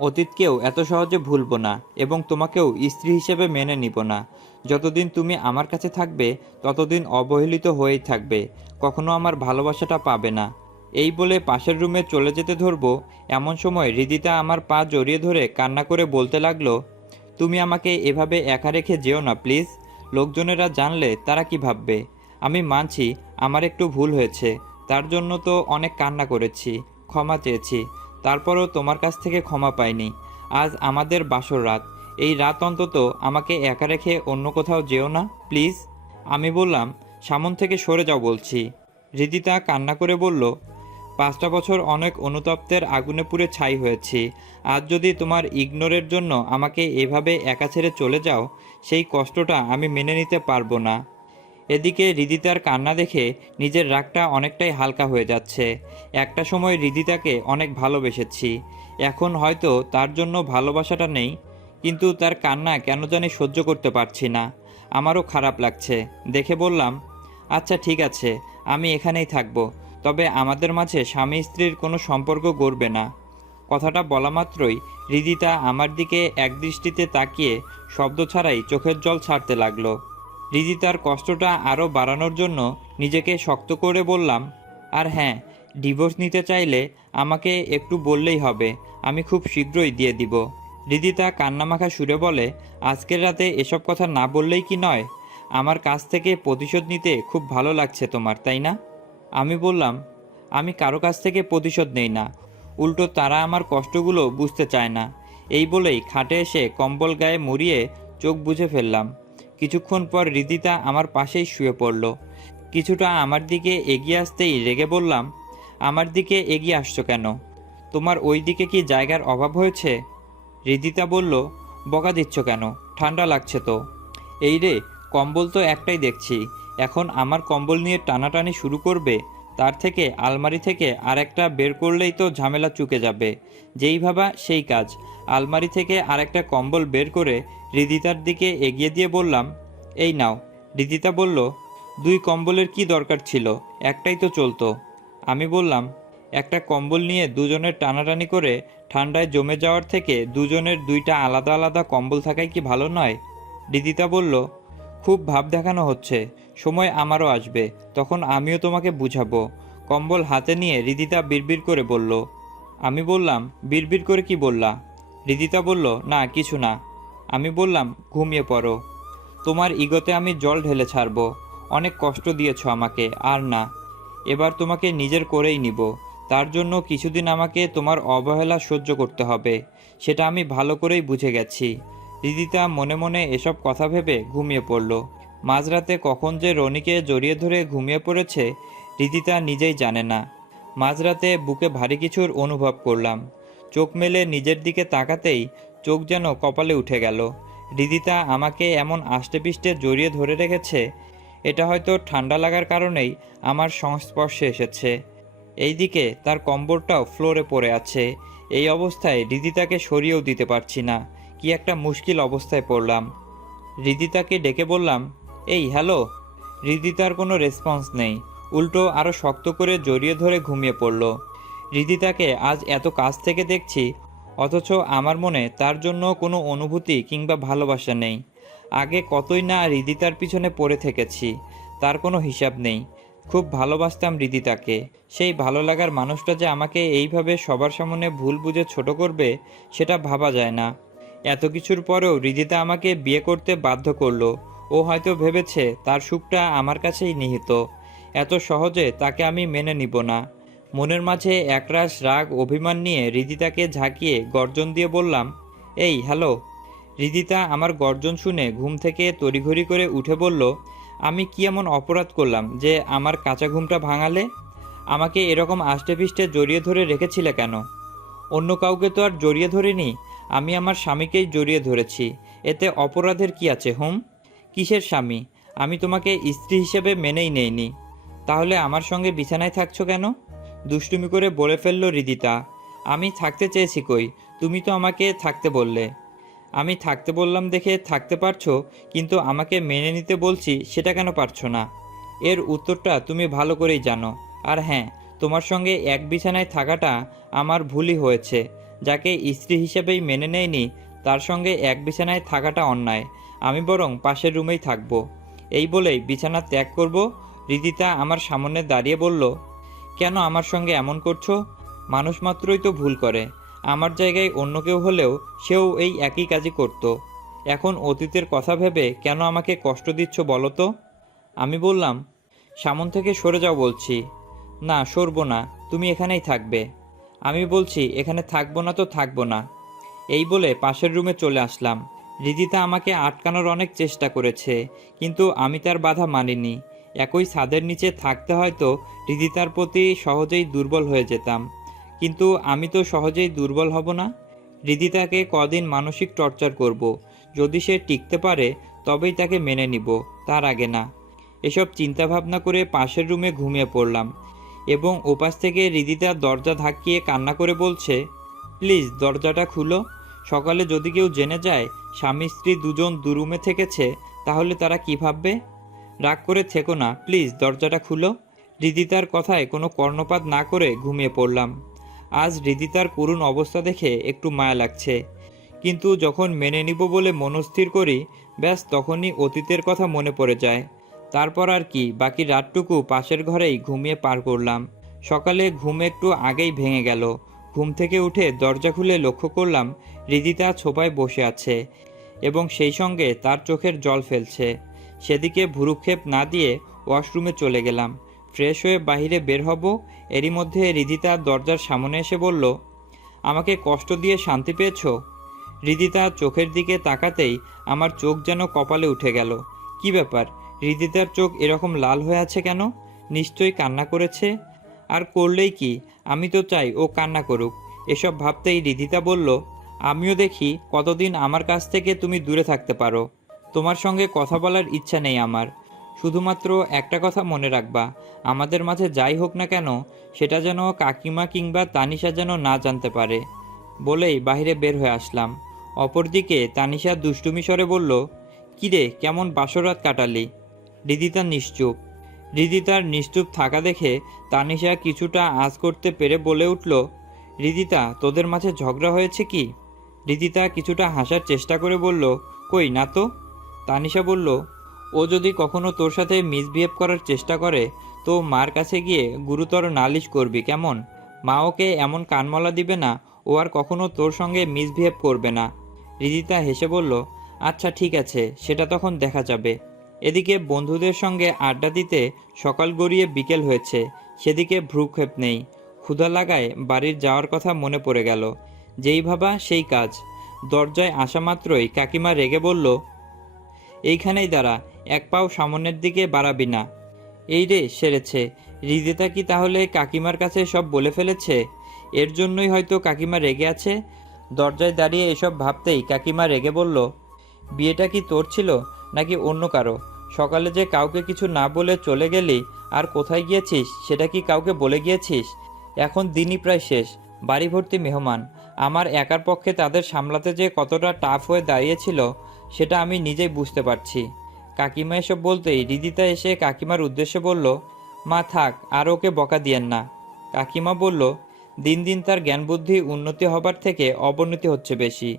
অতীতকেও এত সহজে ভুলবো না এবং তোমাকেও স্ত্রী হিসেবে মেনে নিব না। যতদিন তুমি আমার কাছে থাকবে ততদিন অবহেলিত হয়েই থাকবে, কখনো আমার ভালোবাসাটা পাবে না। এই বলে পাশের রুমে চলে যেতে ধরবো, এমন সময় হৃদিতা আমার পা জড়িয়ে ধরে কান্না করে বলতে লাগলো, তুমি আমাকে এভাবে একা রেখে যেও না প্লিজ। লোকজনেরা জানলে তারা কি ভাববে? আমি মানছি আমার একটু ভুল হয়েছে, তার জন্য তো অনেক কান্না করেছি, ক্ষমা চেয়েছি, তারপরও তোমার কাছ থেকে ক্ষমা পাইনি। আজ আমাদের বাসর রাত, এই রাত অন্তত আমাকে একা রেখে অন্য কোথাও যেও না প্লিজ। আমি বললাম, সামন থেকে সরে যাও বলছি। হৃদিতা কান্না করে বলল, 5টা বছর অনেক অনুতপ্তের আগুনে পুড়ে ছাই হয়েছি। আজ যদি তোমার ইগনোরের জন্য আমাকে এভাবে একা ছেড়ে চলে যাও, সেই কষ্টটা আমি মেনে নিতে পারবো না। এদিকে হৃদিতার কান্না দেখে নিজের রাগটা অনেকটাই হালকা হয়ে যাচ্ছে। একটা সময় হৃদিতাকে অনেক ভালোবেসেছি, এখন হয়তো তার জন্য ভালোবাসাটা নেই, কিন্তু তার কান্না কেন জানি সহ্য করতে পারছি না। আমারও খারাপ লাগছে দেখে বললাম, আচ্ছা ঠিক আছে, আমি এখানেই থাকবো, তবে আমাদের মাঝে স্বামী স্ত্রীর কোনো সম্পর্ক গড়বে না। কথাটা বলা মাত্রই হৃদিতা আমার দিকে একদৃষ্টিতে তাকিয়ে শব্দ ছাড়াই চোখের জল ছাড়তে লাগলো। হৃদিতার কষ্টটা আরও বাড়ানোর জন্য নিজেকে শক্ত করে বললাম, আর হ্যাঁ, ডিভোর্স নিতে চাইলে আমাকে একটু বললেই হবে, আমি খুব শীঘ্রই দিয়ে দিব। হৃদিতা কান্নামাখা সুরে বলে, আজকের রাতে এসব কথা না বললেই কি নয়? আমার কাছ থেকে প্রতিশোধ নিতে খুব ভালো লাগছে তোমার, তাই না? আমি বললাম, আমি কারো কাছ থেকে প্রতিশোধ নেই না, উল্টো তারা আমার কষ্টগুলো বুঝতে চায় না। এই বলেই খাটে এসে কম্বল গায়ে মুড়িয়ে চোখ বুজে ফেললাম। কিছুক্ষণ পর হৃদিতা আমার পাশেই শুয়ে পড়ল। কিছুটা আমার দিকে এগিয়ে আসতেই রেগে বললাম, আমার দিকে এগিয়ে আসছো কেন? তোমার ওই দিকে কি জায়গার অভাব হয়েছে? হৃদিতা বলল, বকা দিচ্ছ কেন? ঠান্ডা লাগছে তো। এই রে, কম্বল তো একটাই দেখছি, এখন আমার কম্বল নিয়ে টানাটানি শুরু করবে? তার থেকে আলমারি থেকে আরেকটা বের করলেই তো ঝামেলা চুকে যাবে। যেই ভাবা সেই কাজ। আলমারি থেকে আরেকটা কম্বল বের করে হৃদিতার দিকে এগিয়ে দিয়ে বললাম, এই নাও। হৃদিতা বলল, 2 কম্বলের কি দরকার ছিল, একটাই তো চলতো। আমি বললাম, একটা কম্বল নিয়ে দুজনের টানাটানি করে ঠান্ডায় জমে যাওয়ার থেকে দুজনের 2টা আলাদা আলাদা কম্বল থাকাই কি ভালো নয়? হৃদিতা বলল, খুব ভাব দেখানো হচ্ছে, সময় আমারও আসবে, তখন আমিও তোমাকে বুঝাবো। কম্বল হাতে নিয়ে হৃদিতা বিড়বিড় করে বলল। আমি বললাম, বিড়বিড় করে কি বললা? হৃদিতা বলল, না কিছু না। আমি বললাম, ঘুমিয়ে পড়ো। তোমার ইগোতে আমি জল ঢেলে ছাড়বো। অনেক কষ্ট দিয়েছ আমাকে, আর না, এবার তোমাকে নিজের করেই নিব। তার জন্য কিছুদিন আমাকে তোমার অবহেলা সহ্য করতে হবে, সেটা আমি ভালো করেই বুঝে গেছি। হৃদিতা মনে মনে এসব কথা ভেবে ঘুমিয়ে পড়ল। মাঝরাতে কখন যে রনিকে জড়িয়ে ধরে ঘুমিয়ে পড়েছে হৃদিতা নিজেই জানে না। মাঝরাতে বুকে ভারী কিছুর অনুভব করলাম। চোখ মেলে নিজের দিকে তাকাতেই চোখ যেন কপালে উঠে গেল। হৃদিতা আমাকে এমন আষ্টেপৃষ্টে জড়িয়ে ধরে রেখেছে, এটা হয়তো ঠান্ডা লাগার কারণেই আমার সংস্পর্শে এসেছে। এইদিকে তার কম্বলটাও ফ্লোরে পড়ে আছে। এই অবস্থায় হৃদিতাকে সরিয়েও দিতে পারছি না। কি একটা মুশকিল অবস্থায় পড়লাম। হৃদিতাকে ডেকে বললাম, এই হ্যালো। হৃদিতার কোনো রেসপন্স নেই, উল্টো আরও শক্ত করে জড়িয়ে ধরে ঘুমিয়ে পড়ল। হৃদিতাকে আজ এত কাছ থেকে দেখছি, অথচ আমার মনে তার জন্য কোনো অনুভূতি কিংবা ভালোবাসা নেই। আগে কতই না হৃদিতার পিছনে পড়ে থেকেছি, তার কোনো হিসাব নেই। খুব ভালোবাসতাম হৃদিতাকে। সেই ভালো লাগার মানুষটা যে আমাকে এইভাবে সবার সামনে ভুল বুঝে ছোট করবে, সেটা ভাবা যায় না। এত কিছুর পরেও হৃদিতা আমাকে বিয়ে করতে বাধ্য করলো। ও হয়তো ভেবেছে তার সুখটা আমার কাছেই নিহিত। এত সহজে তাকে আমি মেনে নিব না। মনের মাঝে একরাশ রাগ অভিমান নিয়ে হৃদিতাকে ঝাঁকিয়ে গর্জন দিয়ে বললাম, এই হ্যালো। হৃদিতা আমার গর্জন শুনে ঘুম থেকে তড়িঘড়ি করে উঠে বলল, আমি কি এমন অপরাধ করলাম যে আমার কাঁচা ঘুমটা ভাঙালে? আমাকে এরকম আষ্টেপৃষ্টে জড়িয়ে ধরে রেখেছিলে কেন? অন্য কাউকে তো আর জড়িয়ে ধরিনি, আমি আমার স্বামীকেই জড়িয়ে ধরেছি। এতে অপরাধের কি আছে হুম? কিসের স্বামী? আমি তোমাকে স্ত্রী হিসেবে মেনেই নেইনি, তাহলে আমার সঙ্গে বিছানায় থাকছো কেন? দুষ্টুমি করে বলে ফেলল হৃদিতা। আমি থাকতে চেয়েছি কই, তুমি তো আমাকে থাকতে বললে। আমি থাকতে বললাম দেখে থাকতে পারছো, কিন্তু আমাকে মেনে নিতে বলছি সেটা কেন পারছো না? এর উত্তরটা তুমি ভালো করেই জানো। আর হ্যাঁ, তোমার সঙ্গে এক বিছানায় থাকাটা আমার ভুলই হয়েছে, যাকে স্ত্রী হিসেবেই মেনে নেয়নি তার সঙ্গে এক বিছানায় থাকাটা অন্যায়। আমি বরং পাশের রুমেই থাকব। এই বলেই বিছানা ত্যাগ করব। রিদিতা আমার সামনে দাঁড়িয়ে বলল, কেন আমার সঙ্গে এমন করছো? মানুষ মাত্রই তো ভুল করে। আমার জায়গায় অন্য কেউ হলেও সেও এই একই কাজই করত। এখন অতীতের কথা ভেবে কেন আমাকে কষ্ট দিচ্ছ বলো তো? আমি বললাম, সামন থেকে সরে যাও বলছি। না, সরবো না, তুমি এখানেই থাকবে। আমি বলছি, এখানে থাকবো না তো থাকবো না। এই বলে পাশের রুমে চলে আসলাম। রিদিতা আমাকে আটকানোর অনেক চেষ্টা করেছে, কিন্তু আমি তার বাধা মানিনি। একই ছাদের নিচে থাকতে হয়তো রিদিতার প্রতি সহজেই দুর্বল হয়ে যেতাম, কিন্তু আমি তো সহজেই দুর্বল হব না। রিদিতাকে কদিন মানসিক টর্চার করব। যদি সে টিকতে পারে তবেই তাকে মেনে নিব, তার আগে না। এসব চিন্তাভাবনা করে পাশের রুমে ঘুমিয়ে পড়লাম এবং ওপাশ থেকে রিদিতা দরজা ধাক্কিয়ে কান্না করে বলছে, প্লিজ দরজাটা খুলো। সকালে যদি কেউ জেনে যায় স্বামী স্ত্রী দুজন দুরুমে থেকেছে, তাহলে তারা কি ভাববে? রাগ করে থেকো না, প্লিজ দরজাটা খুলো। রিদিতার কথায় কোনো কর্ণপাত না করে ঘুমিয়ে পড়লাম। আজ রিদিতার করুণ অবস্থা দেখে একটু মায়া লাগছে, কিন্তু যখন মেনে নিব বলে মনস্থির করি, ব্যাস তখনই অতীতের কথা মনে পড়ে যায়। তারপর আর কি, বাকি রাতটুকু পাশের ঘরেই ঘুমিয়ে পার করলাম। সকালে ঘুম একটু আগেই ভেঙে গেল। ঘুম থেকে উঠে দরজা খুলে লক্ষ্য করলাম রিদিতা ছোপায় বসে আছে এবং সেই সঙ্গে তার চোখের জল ফেলছে। সেদিকে ভ্রুক্ষেপ না দিয়ে ওয়াশরুমে চলে গেলাম। ফ্রেশ হয়ে বাইরে বের হব, এরই মধ্যে রিদিতা দরজার সামনে এসে বলল, আমাকে কষ্ট দিয়ে শান্তি পেয়েছো? রিদিতা চোখের দিকে তাকাতেই আমার চোখ যেন কপালে উঠে গেল। কি ব্যাপার, রিদিতার চোখ এরকম লাল হয়ে আছে কেন? নিশ্চয়ই কান্না করেছে। আর করলেই কি, আমি তো চাই ও কান্না করুক। এসব ভাবতেই রিদিতা বলল, আমিও দেখি কতদিন আমার কাছ থেকে তুমি দূরে থাকতে পারো। তোমার সঙ্গে কথা বলার ইচ্ছা নেই আমার। শুধুমাত্র একটা কথা মনে রাখবা, আমাদের মাঝে যাই হোক না কেন, সেটা যেন কাকিমা কিংবা তানিশা যেন না জানতে পারে। বলেই বাইরে বের হয়ে আসলাম। অপরদিকে তানিশা দুষ্টুমি স্বরে বলল, কিরে, কেমন বাসরাত কাটালি? রিদিতা নিশ্চুপ। রিদিতার নিশ্চুপ থাকা দেখে তানিশা কিছুটা আঁচ করতে পেরে বলে উঠল, রিদিতা, তোদের মাঝে ঝগড়া হয়েছে কি? রিদিতা কিছুটা হাসার চেষ্টা করে বলল, কই না তো। তানিশা বলল, ও যদি কখনো তোর সাথে মিসবিহেভ করার চেষ্টা করে তো মার কাছে গিয়ে গুরুতর নালিশ করবি, কেমন? মা ওকে এমন কানমলা দিবে না, ও আর কখনো তোর সঙ্গে মিসবিহেভ করবে না। রিদিতা হেসে বলল, আচ্ছা ঠিক আছে, সেটা তখন দেখা যাবে। এদিকে বন্ধুদের সঙ্গে আড্ডা দিতে সকাল গড়িয়ে বিকেল হয়েছে, সেদিকে ভ্রুক্ষেপ নেই। ক্ষুধা লাগায় বাড়ির যাওয়ার কথা মনে পড়ে গেল। যেই ভাবা সেই কাজ। দরজায় আসা মাত্রই কাকিমা রেগে বলল, এইখানেই দাঁড়া, এক পাও সামনের দিকে বাড়াবি না। এই রে, সেরেছে। রিদিতা কি তাহলে কাকিমার কাছে সব বলে ফেলেছে? এর জন্যই হয়তো কাকিমা রেগে আছে। দরজায় দাঁড়িয়ে এসব ভাবতেই কাকিমা রেগে বলল, বিয়েটা কি তোর ছিল নাকি অন্য কারো? সকালে যে কাউকে কিছু না বলে চলে গেলি, আর কোথায় গিয়েছিস সেটা কি কাউকে বলে গিয়েছিস? এখন দিনই প্রায় শেষ, বাড়ি ভর্তি মেহমান। আমার একার পক্ষে তাদের সামলাতে যে কতটা টাফ হয়ে দাঁড়িয়েছিল সেটা আমি নিজেই বুঝতে পারছি। কাকিমা এসব বলতেই রিদিতা এসে কাকিমার উদ্দেশ্যে বলল, মা থাক, আর ওকে বকা দিয়েন না। কাকিমা বলল, দিন দিন তার জ্ঞান বুদ্ধি উন্নতি হবার থেকে অবনতি হচ্ছে বেশি।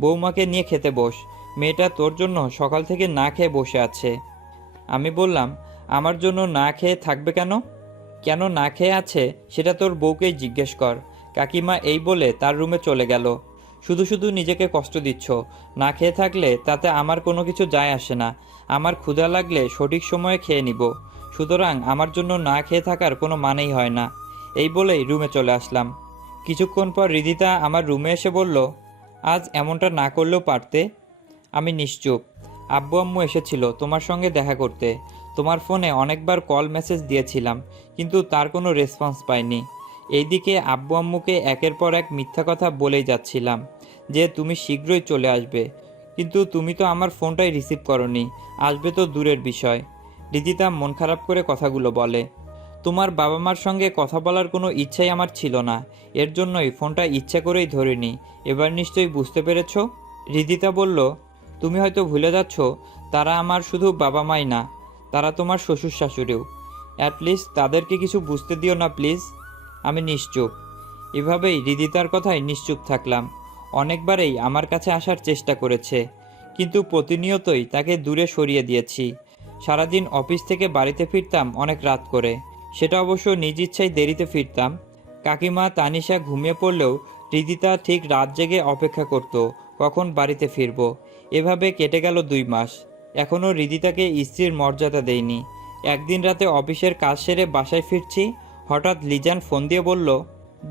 বৌমাকে নিয়ে খেতে বস, মেয়েটা তোর জন্য সকাল থেকে না খেয়ে বসে আছে। আমি বললাম, আমার জন্য না খেয়ে থাকবে কেন? কেন না খেয়ে আছে সেটা তোর বউকেই জিজ্ঞেস কর। কাকিমা এই বলে তার রুমে চলে গেল। শুধু শুধু নিজেকে কষ্ট দিচ্ছ। না খেয়ে থাকলে তাতে আমার কোনো কিছু যায় আসে না। আমার ক্ষুধা লাগলে সঠিক সময়ে খেয়ে নিব, সুতরাং আমার জন্য না খেয়ে থাকার কোনো মানেই হয় না। এই বলেই রুমে চলে আসলাম। কিছুক্ষণ পর রিদিতা আমার রুমে এসে বলল, আজ এমনটা না করলেও পারতে। আমি নিশ্চুপ। আব্বু আম্মু এসেছিল তোমার সঙ্গে দেখা করতে। তোমার ফোনে অনেকবার কল মেসেজ দিয়েছিলাম, কিন্তু তার কোনো রেসপন্স পাইনি। এইদিকে আব্বু আম্মুকে একের পর এক মিথ্যা কথা বলেই যাচ্ছিলাম যে তুমি শীঘ্রই চলে আসবে, কিন্তু তুমি তো আমার ফোনটাই রিসিভ করনি। আসবে তো দূরের বিষয়। রিদিতা মন খারাপ করে কথাগুলো বলে, তোমার বাবা মার সঙ্গে কথা বলার কোনো ইচ্ছাই আমার ছিল না, এর জন্যই ফোনটা ইচ্ছা করেই ধরিনি। এবার নিশ্চয়ই বুঝতে পেরেছ? রিদিতা বলল, তুমি হয়তো ভুলে যাচ্ছ, তারা আমার শুধু বাবা মাই না, তারা তোমার শ্বশুর শাশুড়িও। অ্যাটলিস্ট তাদেরকে কিছু বুঝতে দিও না প্লিজ। আমি নিশ্চুপ। এভাবেই হৃদিতার কথায় নিশ্চুপ থাকলাম। অনেকবারই আমার কাছে আসার চেষ্টা করেছে, কিন্তু প্রতিনিয়তই তাকে দূরে সরিয়ে দিয়েছি। সারাদিন অফিস থেকে বাড়িতে ফিরতাম অনেক রাত করে, সেটা অবশ্য নিজ ইচ্ছায় দেরিতে ফিরতাম। কাকিমা তানিশা ঘুমিয়ে পড়লেও হৃদিতা ঠিক রাত জেগে অপেক্ষা করত কখন বাড়িতে ফিরব। এভাবে কেটে গেল 2 মাস। এখনও হৃদিতাকে স্ত্রীর মর্যাদা দেয়নি। একদিন রাতে অফিসের কাজ সেরে বাসায় ফিরছি, হঠাৎ লিজান ফোন দিয়ে বলল,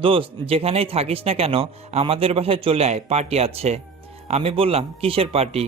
দোস্ত, যেখানেই থাকিস না কেন আমাদের বাসায় চলে আয়, পার্টি আছে। আমি বললাম, কিসের পার্টি?